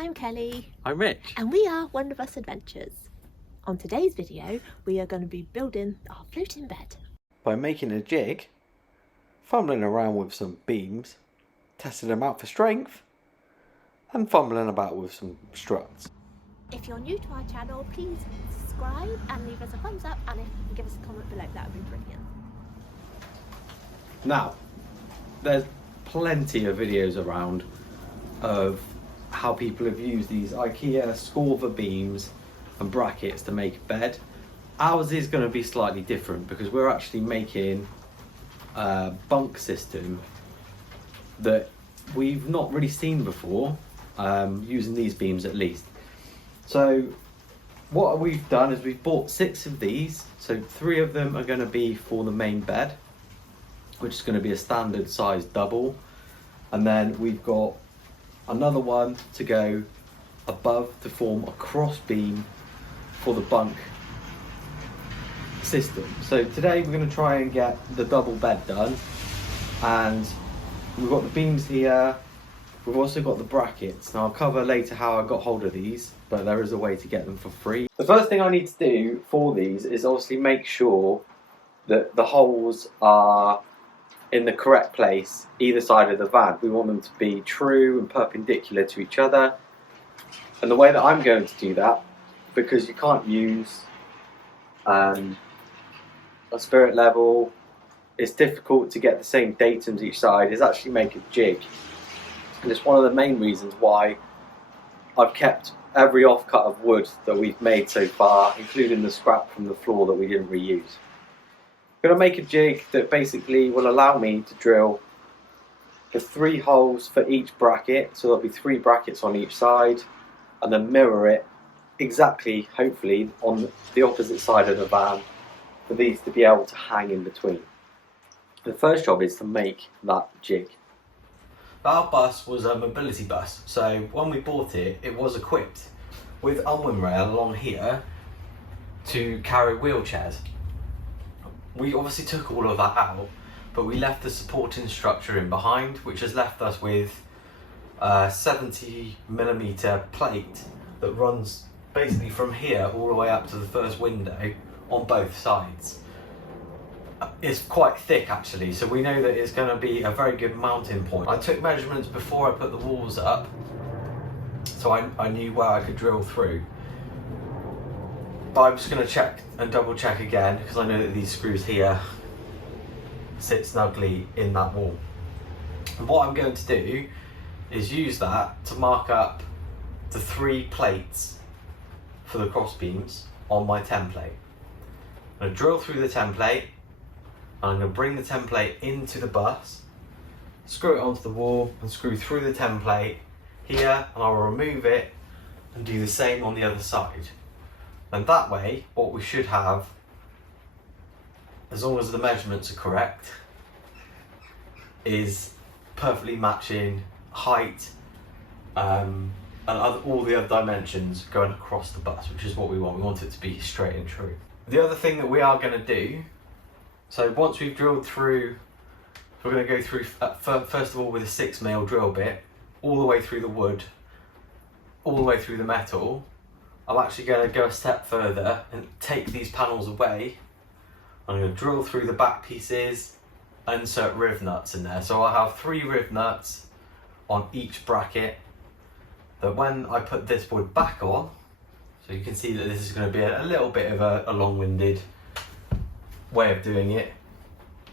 I'm Kelly. I'm Rich. And we are One of Us Adventures. On today's video, we are going to be building our floating bed. By making a jig, fumbling around with some beams, testing them out for strength, and fumbling about with some struts. If you're new to our channel, please subscribe and leave us a thumbs up, and if you can give us a comment below, that would be brilliant. Now, there's plenty of videos around of how people have used these Ikea Skorva beams and brackets to make a bed. Ours is going to be slightly different because we're actually making a bunk system that we've not really seen before, using these beams at least. So what we've done is we've bought 6 of these. So 3 of them are going to be for the main bed, which is going to be a standard size double, and then we've got another one to go above to form a cross beam for the bunk system. So today we're going to try and get the double bed done, and we've got the beams here. We've also got the brackets. Now I'll cover later how I got hold of these, but there is a way to get them for free. The first thing I need to do for these is obviously make sure that the holes are in the correct place either side of the van. We want them to be true and perpendicular to each other, and the way that I'm going to do that, because you can't use a spirit level, it's difficult to get the same datums each side, is actually make a jig. And it's one of the main reasons why I've kept every offcut of wood that we've made so far, including the scrap from the floor that we didn't reuse. I'm going to make a jig that basically will allow me to drill the 3 holes for each bracket, so there'll be 3 brackets on each side, and then mirror it exactly, hopefully, on the opposite side of the van for these to be able to hang in between. The first job is to make that jig. Our bus was a mobility bus, so when we bought it, it was equipped with unwing rail along here to carry wheelchairs. We obviously took all of that out, but we left the supporting structure in behind, which has left us with a 70mm plate that runs basically from here all the way up to the first window on both sides. It's quite thick actually, so we know that it's going to be a very good mounting point. I took measurements before I put the walls up, so I knew where I could drill through. But I'm just going to check and double check again, because I know that these screws here sit snugly in that wall. And what I'm going to do is use that to mark up the 3 plates for the cross beams on my template. I'm going to drill through the template, and I'm going to bring the template into the bus, screw it onto the wall and screw through the template here, and I'll remove it and do the same on the other side. And that way, what we should have, as long as the measurements are correct, is perfectly matching height and all the other dimensions going across the bus, which is what we want. We want it to be straight and true. The other thing that we are going to do, so once we've drilled through, we're going to go through first of all with a 6mm drill bit, all the way through the wood, all the way through the metal. I'm actually going to go a step further and take these panels away. I'm going to drill through the back pieces, insert Rivnuts in there. So I'll have 3 Rivnuts on each bracket, that when I put this wood back on, so you can see that this is going to be a little bit of a long-winded way of doing it.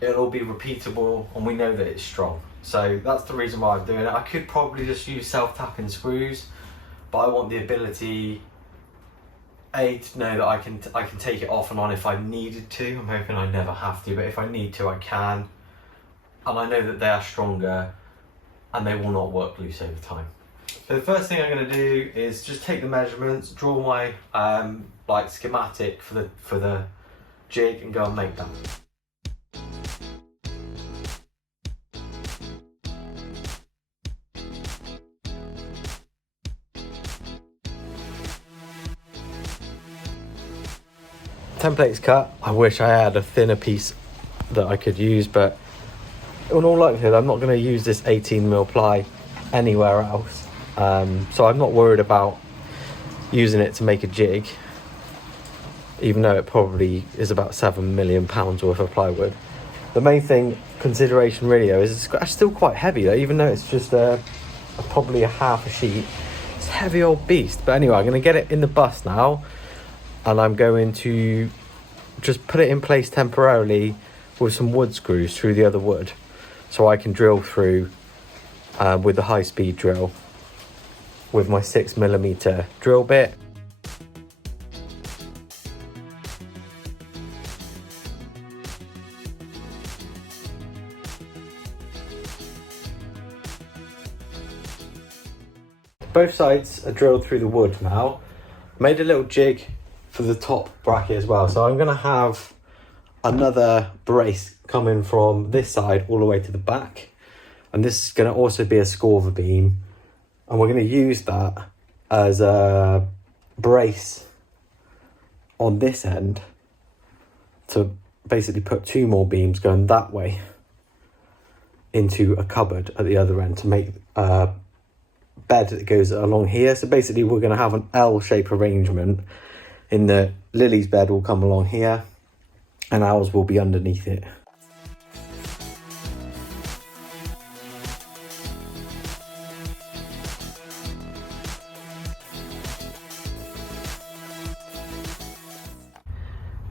It'll be repeatable and we know that it's strong. So that's the reason why I'm doing it. I could probably just use self-tapping screws, but I want the ability to know that I can take it off and on if I needed to. I'm hoping I never have to, but if I need to, I can. And I know that they are stronger and they will not work loose over time. So the first thing I'm going to do is just take the measurements, draw my schematic for the jig, and go and make that. Template's cut. I wish I had a thinner piece that I could use, but in all likelihood I'm not going to use this 18mm ply anywhere else. So I'm not worried about using it to make a jig, even though it probably is about £7 million worth of plywood. The main consideration really is it's still quite heavy though, even though it's just probably a half a sheet. It's a heavy old beast. But anyway, I'm going to get it in the bus now, and I'm going to just put it in place temporarily with some wood screws through the other wood, so I can drill through with the high-speed drill with my 6mm drill bit. Both sides are drilled through the wood now. Made a little jig for the top bracket as well. So I'm going to have another brace coming from this side all the way to the back. And this is going to also be a Skorva Beam. And we're going to use that as a brace on this end to basically put 2 more beams going that way into a cupboard at the other end to make a bed that goes along here. So basically we're going to have an L-shape arrangement in the Lily's bed will come along here and ours will be underneath it.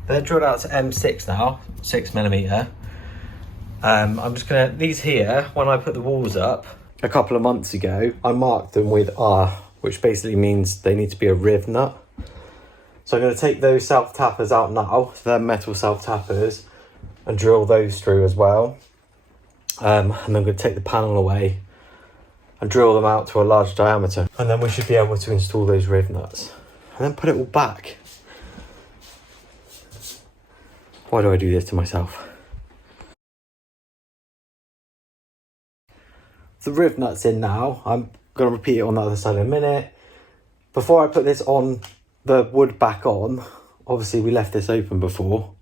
They're drilled out to M6 now, 6mm. I'm just gonna, these here, when I put the walls up a couple of months ago, I marked them with R, which basically means they need to be a Rivnut. So I'm going to take those self-tappers out now, so they're metal self-tappers, and drill those through as well. And then I'm going to take the panel away and drill them out to a large diameter. And then we should be able to install those Rivnuts. And then put it all back. Why do I do this to myself? The Rivnuts in now. I'm going to repeat it on the other side in a minute. Before I put this on, the wood back on, obviously we left this open before.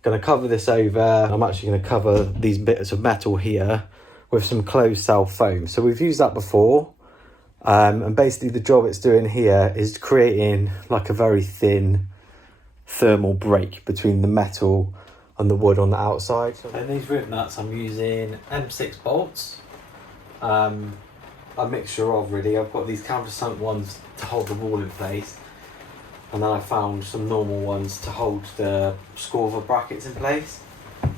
Going to cover this over. I'm actually going to cover these bits of metal here with some closed cell foam. So we've used that before. And basically the job it's doing here is creating like a very thin thermal break between the metal and the wood on the outside. And these Rivnuts I'm using M6 bolts. A mixture of really. I've got these countersunk ones to hold the wall in place, and then I found some normal ones to hold the Skorva brackets in place. I'm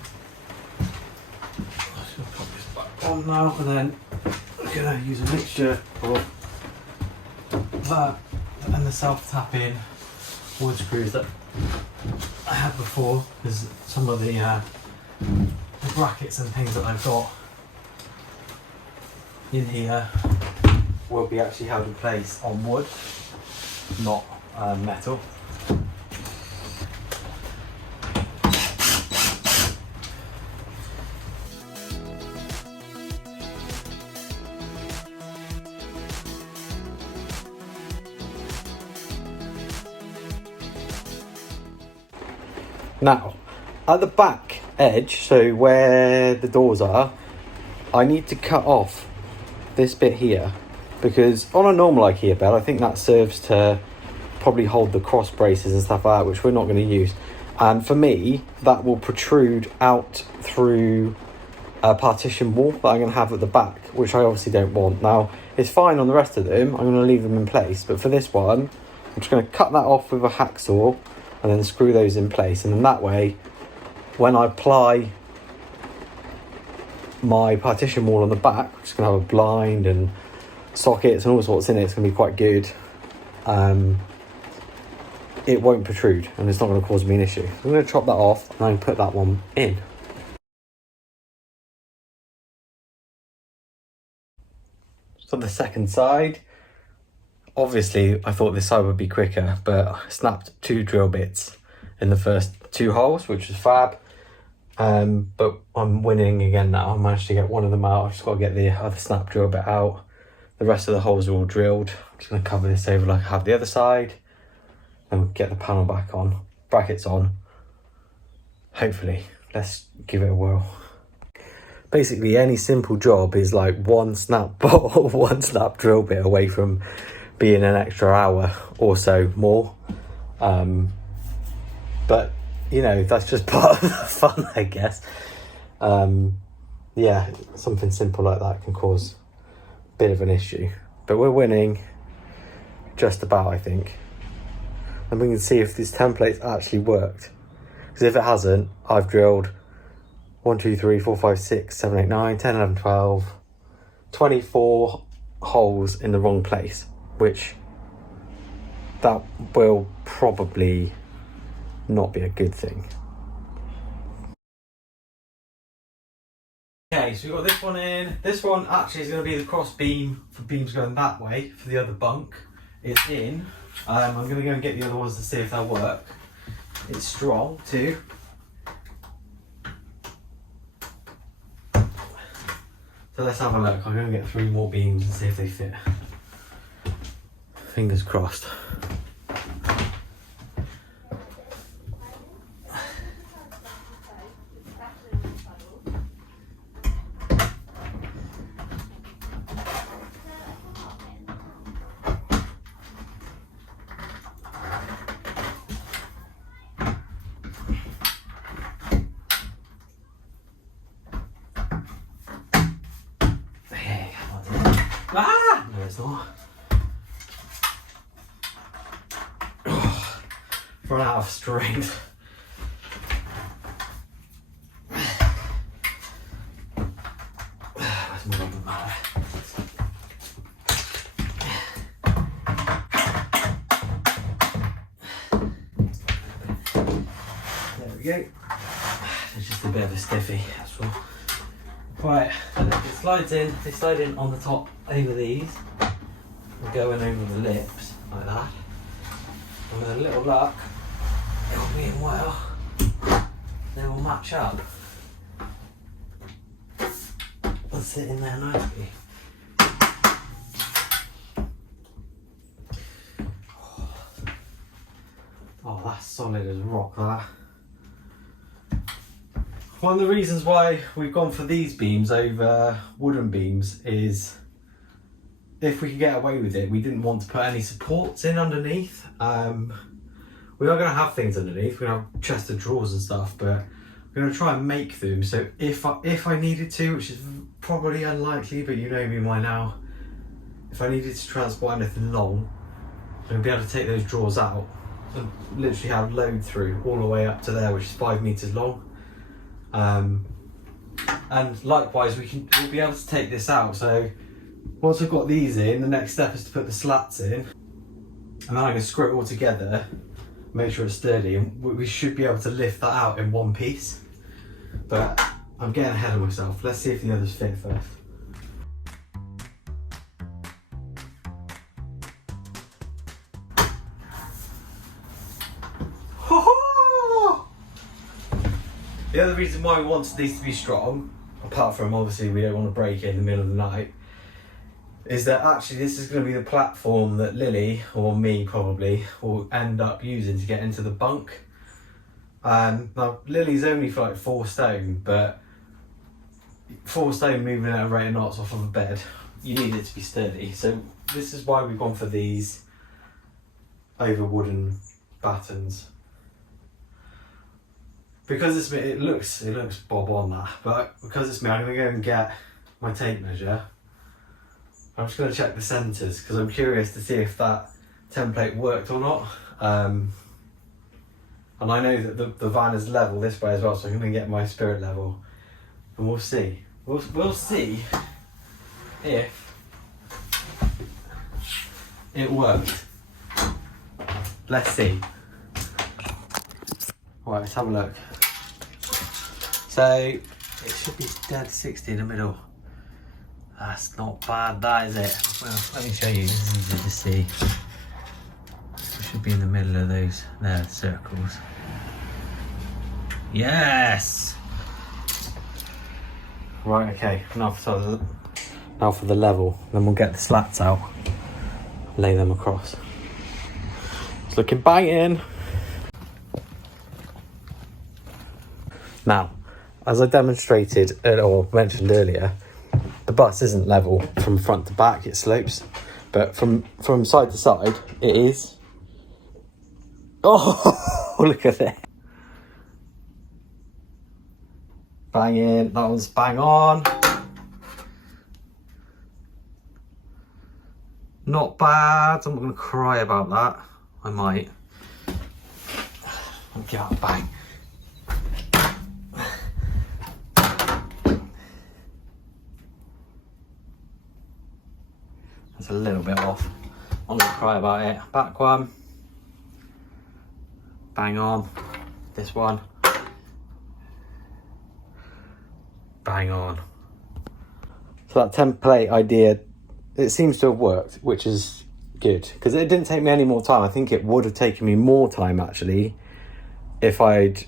just going to put this back on now, and then I'm going to use a mixture of that and the self-tapping wood screws that I had before, because some of the brackets and things that I've got in here will be actually held in place on wood, not metal. Now, at the back edge, so where the doors are, I need to cut off this bit here, because on a normal Ikea bed I think that serves to probably hold the cross braces and stuff like that, which we're not going to use. And for me, that will protrude out through a partition wall that I'm going to have at the back, which I obviously don't want. Now, it's fine on the rest of them, I'm going to leave them in place, but for this one I'm just going to cut that off with a hacksaw and then screw those in place, and then that way when I apply my partition wall on the back, which is going to have a blind and sockets and all sorts in it, it's going to be quite good. It won't protrude and it's not going to cause me an issue. So I'm going to chop that off and I can put that one in. So the second side, obviously I thought this side would be quicker, but I snapped 2 drill bits in the first 2 holes, which was fab. But I'm winning again now. I managed to get one of them out. I've just got to get the other snap drill bit out. The rest of the holes are all drilled. I'm just going to cover this over like I have the other side. And we'll get the panel back on, brackets on. Hopefully, let's give it a whirl. basically any simple job is like one snap bolt or one snap drill bit away from being an extra hour or so more. But you know, that's just part of the fun, I guess. Yeah, something simple like that can cause a bit of an issue, but we're winning just about, I think. And we can see if these templates actually worked, because if it hasn't, I've drilled 1, 2, 3, 4, 5, 6, 7, 8, 9, 10, 11, 12, 24 holes in the wrong place, which that will probably not be a good thing. Okay, so we've got this one in. This one actually is going to be the cross beam for beams going that way for the other bunk. It's in. I'm going to go and get the other ones to see if they'll work. It's strong too. So let's have a look. I'm going to get 3 more beams and see if they fit. Fingers crossed. Ah! No, it's not. Oh, run out of strength. Where's my rubber mallet? There we go. It's just a bit of a stiffy, that's all. Right, it slides in, they slide in on the top over these, and going over the lips, like that. And with a little luck, it'll be in well, they will match up and sit in there nicely. Oh, that's solid as rock, that. One of the reasons why we've gone for these beams over wooden beams is if we can get away with it, we didn't want to put any supports in underneath. We are going to have things underneath, we're going to have chest of drawers and stuff, but we're going to try and make them so if I needed to, which is probably unlikely, but you know me by now, if I needed to transport anything long, I'm going to be able to take those drawers out and literally have load through all the way up to there, which is 5 meters long. And likewise we'll be able to take this out, so once I've got these in, the next step is to put the slats in, and then I can screw it all together, make sure it's sturdy, and we should be able to lift that out in one piece. But I'm getting ahead of myself. Let's see if the others fit first. The other reason why we wanted these to be strong, apart from obviously we don't want to break it in the middle of the night, is that actually this is going to be the platform that Lily, or me probably, will end up using to get into the bunk. Now Lily's only for like 4 stone, but 4 stone moving at a rate of knots off of a bed, you need it to be sturdy. So this is why we've gone for these over wooden battens. Because it's me, it looks bob on that, but because it's me, I'm going to go and get my tape measure. I'm just going to check the centres because I'm curious to see if that template worked or not. And I know that the van is level this way as well, so I'm going to get my spirit level, and we'll see. We'll see if it worked. Let's see. Right, let's have a look. So it should be dead 60 in the middle. That's not bad, that is it. Well, let me show you, this is easy to see. It should be in the middle of those, there, the circles. Yes! Right, okay, now for the level, then we'll get the slats out, lay them across. It's looking banging. Now, as I demonstrated or mentioned earlier, the bus isn't level from front to back, it slopes. But from side to side, it is. Oh, look at that. Banging, that one's bang on. Not bad, I'm not going to cry about that. I might. I'll get out, bang. That's a little bit off. I'm going to cry about it. Back one. Bang on. This one. Bang on. So that template idea, it seems to have worked, which is good. Because it didn't take me any more time. I think it would have taken me more time, actually, if I'd,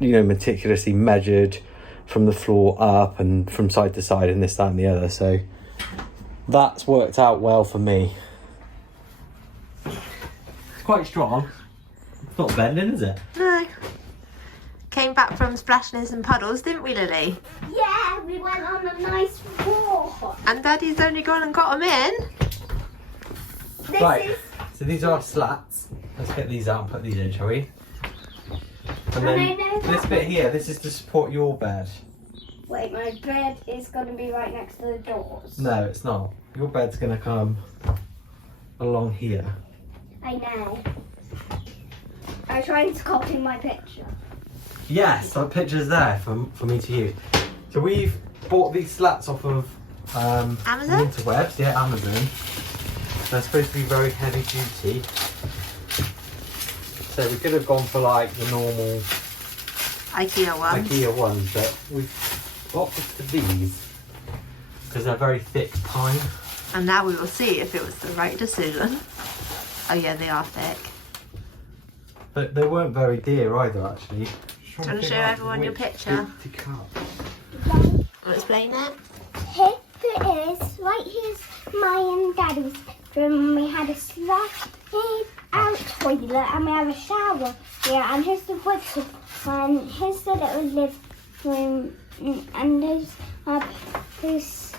you know, meticulously measured from the floor up and from side to side and this, that and the other. So that's worked out well for me. It's quite strong. It's not bending, is it? No. Came back from splashes and puddles, didn't we, Lily? Yeah, we went on a nice walk. And Daddy's only gone and got them in. This Right, is... so these are our slats. Let's get these out and put these in, shall we? And I then know this that. bit here, this is to support your bed. Wait, my bed is going to be right next to the doors. No, it's not. Your bed's going to come along here. I know. I tried to copy my picture. Yes, that picture's there for me to use. So we've bought these slats off of Amazon? Interwebs, yeah, Amazon. They're supposed to be very heavy duty. So we could have gone for like the normal Ikea ones. Ikea ones, but we've opted for these because they're very thick pine. And now we will see if it was the right decision. Oh yeah, they are thick. But they weren't very dear either, actually. Do you want to show everyone your picture? To cut. I'll explain it. Here it is. Right here's my and Daddy's room. We had a slide out toilet and we have a shower here. And here's the wood and here's the little living room. And there's this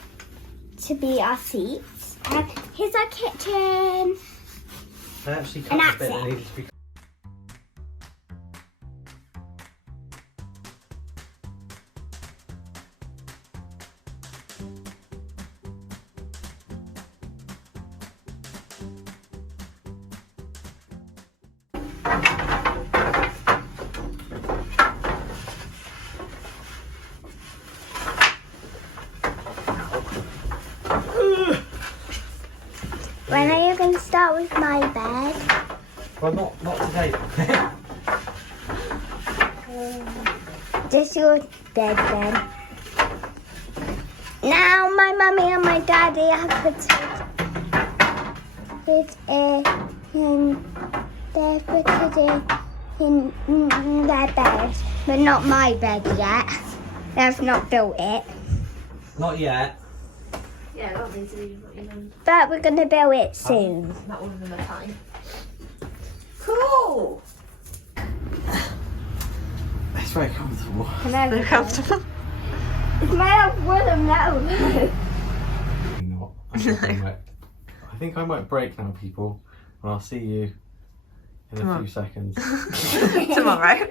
to be our seats. And here's our kitchen. They actually cut And the that's bit that it. needed to be. When are you going to start with my bed? Well, not today. Just your bed then. Now my mummy and my daddy have put it they've put it in their bed, but not my bed yet. They've not built it. Not yet. Yeah, that means you've not even... But we're going to build it soon. Not all of them are time. Cool! It's very comfortable. They're comfortable. It's made of wood and metal. Not. I think I might break now, people. And I'll see you in a few seconds. Tomorrow.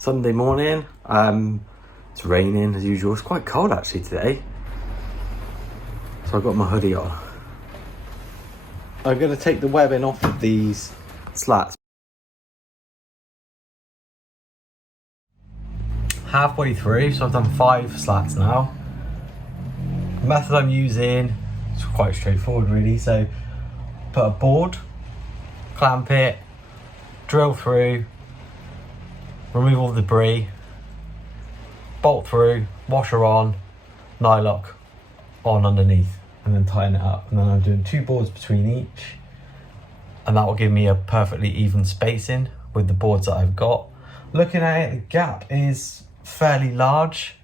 Sunday morning. It's raining as usual. It's quite cold actually today. So I've got my hoodie on. I'm going to take the webbing off of these slats. Halfway through, so I've done 5 slats now. The method I'm using is quite straightforward really. So put a board, clamp it, drill through, remove all the debris, bolt through, washer on, nylock on underneath, and then tighten it up. And then I'm doing 2 boards between each, and that will give me a perfectly even spacing with the boards that I've got. Looking at it, the gap is fairly large.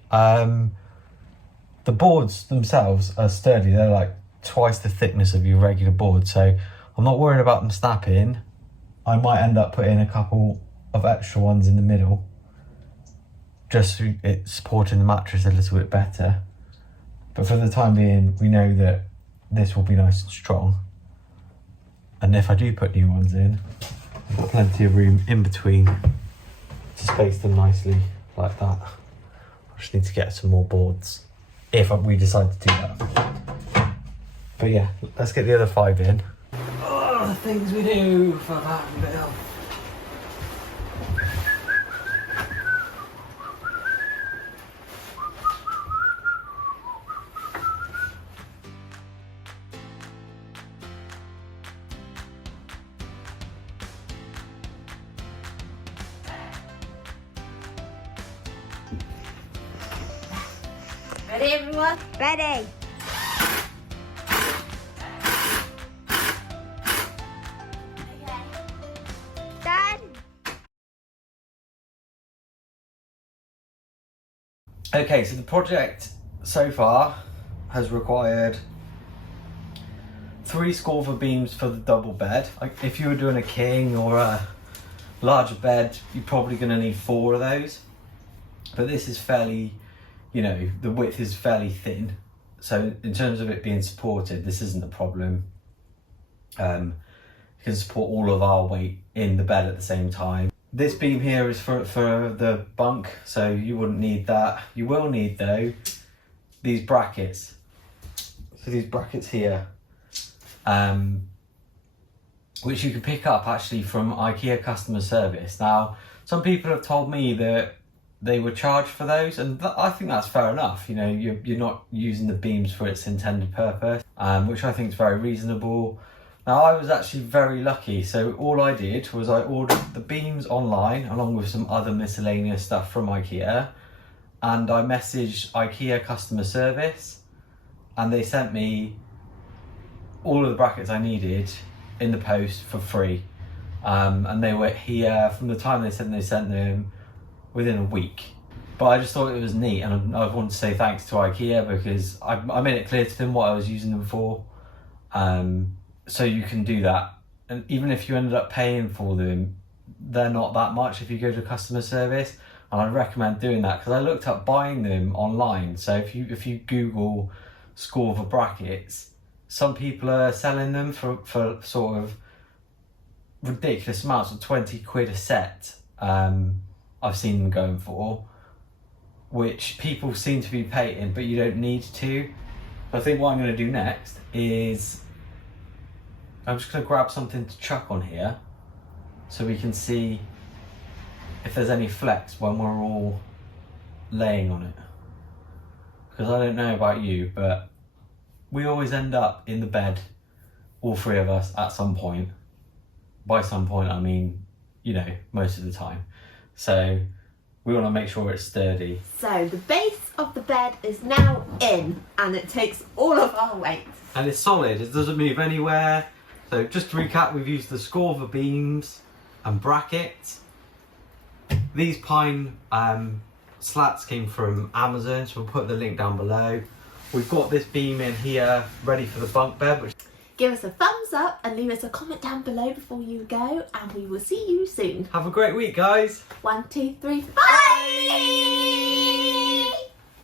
the boards themselves are sturdy. They're like twice the thickness of your regular board, so I'm not worried about them snapping. I might end up putting a couple of extra ones in the middle, just so it's supporting the mattress a little bit better. But for the time being, we know that this will be nice and strong. And if I do put new ones in, I've got plenty of room in between to space them nicely like that. I just need to get some more boards if we decide to do that. But yeah, let's get the other 5 in. Oh, the things we do for Vario. Ready, everyone? Ready. Done. Okay, so the project so far has required 3 Skorva beams for the double bed. Like if you were doing a king or a larger bed, you're probably going to need 4 of those. But this is fairly, you know, the width is fairly thin. So in terms of it being supported, this isn't a problem. You can support all of our weight in the bed at the same time. This beam here is for the bunk, so you wouldn't need that. You will need, though, these brackets. So these brackets here, which you can pick up actually from Ikea customer service. Now, some people have told me that they were charged for those, and I think that's fair enough. You know, you're not using the beams for its intended purpose, which I think is very reasonable. Now, I was actually very lucky. So all I did was I ordered the beams online along with some other miscellaneous stuff from Ikea, and I messaged Ikea customer service, and they sent me all of the brackets I needed in the post for free. And they were here from the time they sent them within a week. But I just thought it was neat, and I wanted to say thanks to Ikea because I made it clear to them what I was using them for. So you can do that, and even if you ended up paying for them, they're not that much if you go to customer service, and I'd recommend doing that because I looked up buying them online. So if you Google Skorva Brackets, some people are selling them for sort of ridiculous amounts of 20 quid a set. I've seen them going for, which people seem to be paying, but you don't need to. I think what I'm going to do next is I'm just going to grab something to chuck on here so we can see if there's any flex when we're all laying on it. Because I don't know about you, but we always end up in the bed, all 3 of us, at some point. By some point, I mean, you know, most of the time. So we want to make sure it's sturdy. So the base of the bed is now in, and it takes all of our weight. And it's solid, it doesn't move anywhere. So just to recap, we've used the Skorva beams and brackets. These pine slats came from Amazon, so we'll put the link down below. We've got this beam in here ready for the bunk bed. Give us a thumbs up and leave us a comment down below before you go, and we will see you soon. Have a great week, guys. 1, 2, 3, bye!